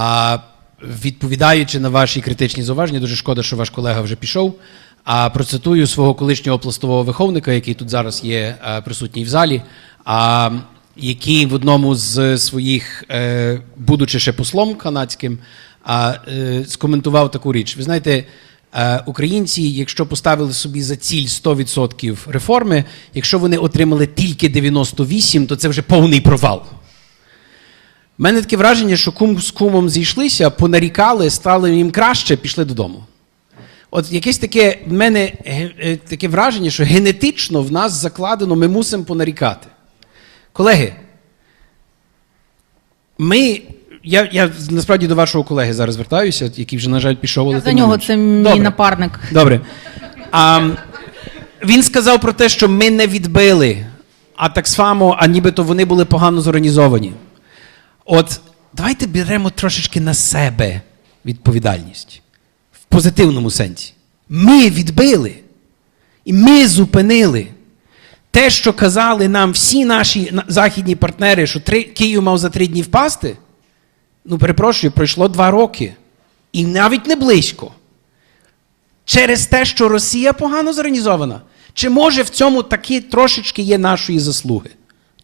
А відповідаючи на ваші критичні зауваження, дуже шкода, що ваш колега вже пішов. А процитую свого колишнього пластового виховника, який тут зараз є е, присутній в залі. А який в одному з своїх, е, будучи ще послом канадським, е, скоментував таку річ. Ви знаєте, українці, якщо поставили собі за ціль 100% реформи, якщо вони отримали тільки 98%, то це вже повний провал. У мене таке враження, що кум з кумом зійшлися, понарікали, стало їм краще, пішли додому. От якесь таке в мене е, таке враження, що генетично в нас закладено, ми мусимо понарікати. Колеги, ми. Я, я насправді до вашого колеги зараз звертаюся, який вже, на жаль, пішов. Я за нього це мій Добре. напарник. Добре. А, він сказав про те, що ми не відбили, а так само, а нібито вони були погано зорганізовані. От давайте беремо трошечки на себе відповідальність в позитивному сенсі. Ми відбили і ми зупинили. Те, що казали нам всі наші західні партнери, що три, Київ мав за три дні впасти, ну перепрошую, пройшло два роки. І навіть не близько. Через те, що Росія погано зорганізована? Чи може в цьому таки трошечки є нашої заслуги?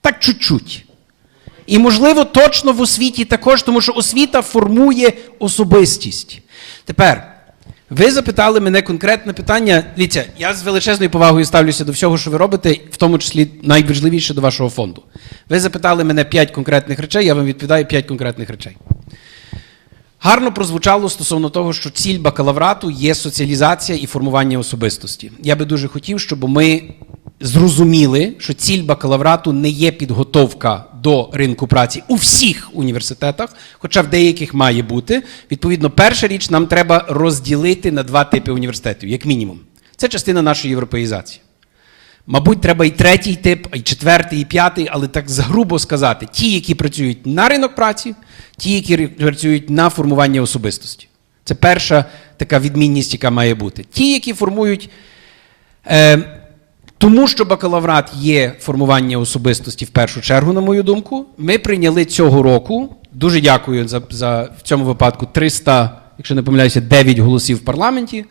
Так чуть-чуть. І, можливо, точно в освіті також, тому що освіта формує особистість. Тепер, ви запитали мене конкретне питання. Дивіться, я з величезною повагою ставлюся до всього, що ви робите, в тому числі найважливіше до вашого фонду. Ви запитали мене п'ять конкретних речей, я вам відповідаю п'ять конкретних речей. Гарно прозвучало стосовно того, що ціль бакалаврату є соціалізація і формування особистості. Я би дуже хотів, щоб ми зрозуміли, що ціль бакалаврату не є підготовка до ринку праці у всіх університетах, хоча в деяких має бути. Відповідно, перша річ нам треба розділити на два типи університетів, як мінімум. Це частина нашої європеїзації. Мабуть, треба і третій тип, і четвертий, і п'ятий, але так грубо сказати, ті, які працюють на ринок праці, ті, які працюють на формування особистості. Це перша така відмінність, яка має бути. Ті, які формують. Е, тому що бакалаврат є формування особистості в першу чергу, на мою думку, ми прийняли цього року. Дуже дякую за, за в цьому випадку 300, якщо не помиляюся, 9 голосів в парламенті.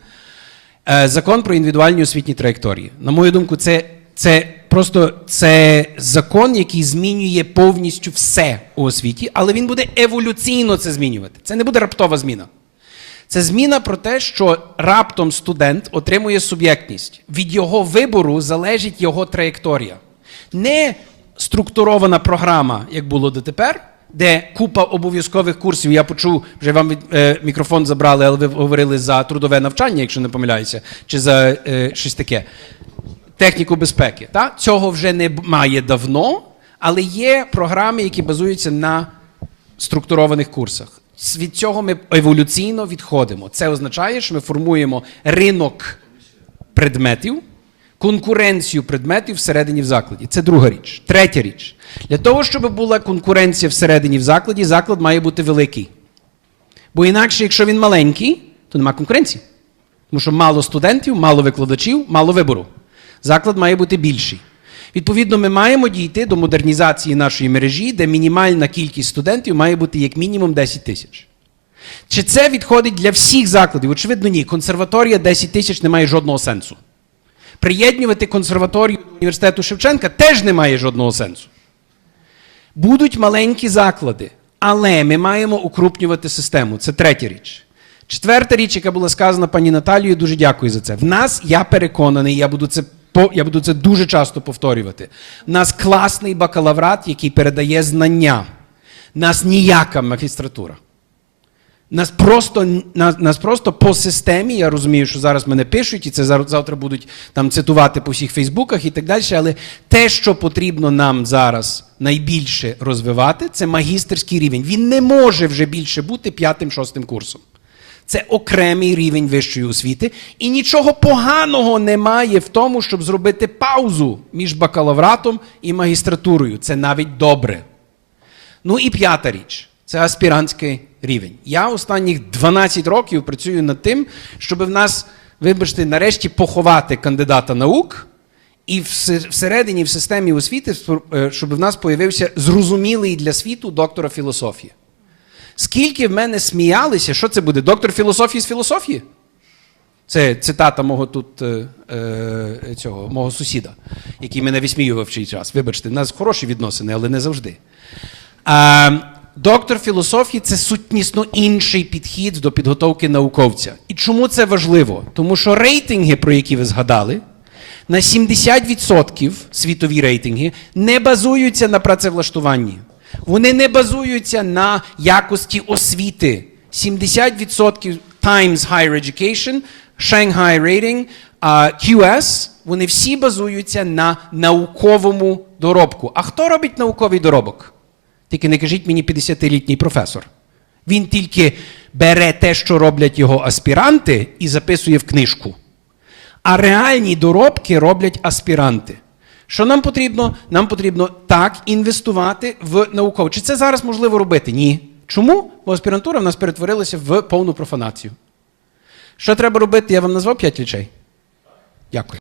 Е, Закон про індивідуальні освітні траєкторії. На мою думку, це, це просто це закон, який змінює повністю все у освіті, але він буде еволюційно це змінювати. Це не буде раптова зміна. Це зміна про те, що раптом студент отримує суб'єктність. Від його вибору залежить його траєкторія. Не структурована програма, як було дотепер, де купа обов'язкових курсів. Я почув, вже вам від, е, мікрофон забрали, але ви говорили за трудове навчання, якщо не помиляюся, чи за е, щось таке. Техніку безпеки. Та? Цього вже не б- має давно, але є програми, які базуються на структурованих курсах. Від цього ми еволюційно відходимо. Це означає, що ми формуємо ринок предметів, конкуренцію предметів всередині в закладі. Це друга річ. Третя річ. Для того, щоб була конкуренція всередині в закладі, заклад має бути великий. Бо інакше, якщо він маленький, то нема конкуренції. Тому що мало студентів, мало викладачів, мало вибору. Заклад має бути більший. Відповідно, ми маємо дійти до модернізації нашої мережі, де мінімальна кількість студентів має бути як мінімум 10 тисяч. Чи це відходить для всіх закладів? Очевидно, ні. Консерваторія 10 тисяч не має жодного сенсу. Приєднувати консерваторію до університету Шевченка теж не має жодного сенсу. Будуть маленькі заклади, але ми маємо укрупнювати систему. Це третя річ. Четверта річ, яка була сказана пані Наталією, дуже дякую за це. В нас, я переконаний, я буду це, я буду це дуже часто повторювати. В нас класний бакалаврат, який передає знання. Нас ніяка магістратура. Нас просто, нас, нас просто по системі, я розумію, що зараз мене пишуть, і це завтра будуть там цитувати по всіх Фейсбуках і так далі. Але те, що потрібно нам зараз найбільше розвивати, це магістерський рівень. Він не може вже більше бути п'ятим-шостим курсом. Це окремий рівень вищої освіти, і нічого поганого немає в тому, щоб зробити паузу між бакалавратом і магістратурою. Це навіть добре. Ну і п'ята річ це аспірантський рівень. Я останніх 12 років працюю над тим, щоб в нас, вибачте, нарешті поховати кандидата наук, і всередині, в системі освіти, е, щоб в нас появився зрозумілий для світу доктора філософії. Скільки в мене сміялися, що це буде? Доктор філософії з філософії? Це цитата мого тут е, е, цього, мого сусіда, який мене висміював в чий час. Вибачте, в нас хороші відносини, але не завжди. А, доктор філософії це сутнісно інший підхід до підготовки науковця. І чому це важливо? Тому що рейтинги, про які ви згадали, на 70% світові рейтинги не базуються на працевлаштуванні. Вони не базуються на якості освіти. 70% Times Higher Education, Shanghai Rating, QS, вони всі базуються на науковому доробку. А хто робить науковий доробок? Тільки не кажіть мені 50-літній професор. Він тільки бере те, що роблять його аспіранти, і записує в книжку. А реальні доробки роблять аспіранти. Що нам потрібно? Нам потрібно так інвестувати в наукову. Чи це зараз можливо робити? Ні. Чому? Бо аспірантура в нас перетворилася в повну профанацію. Що треба робити? Я вам назвав п'ять речей. Дякую.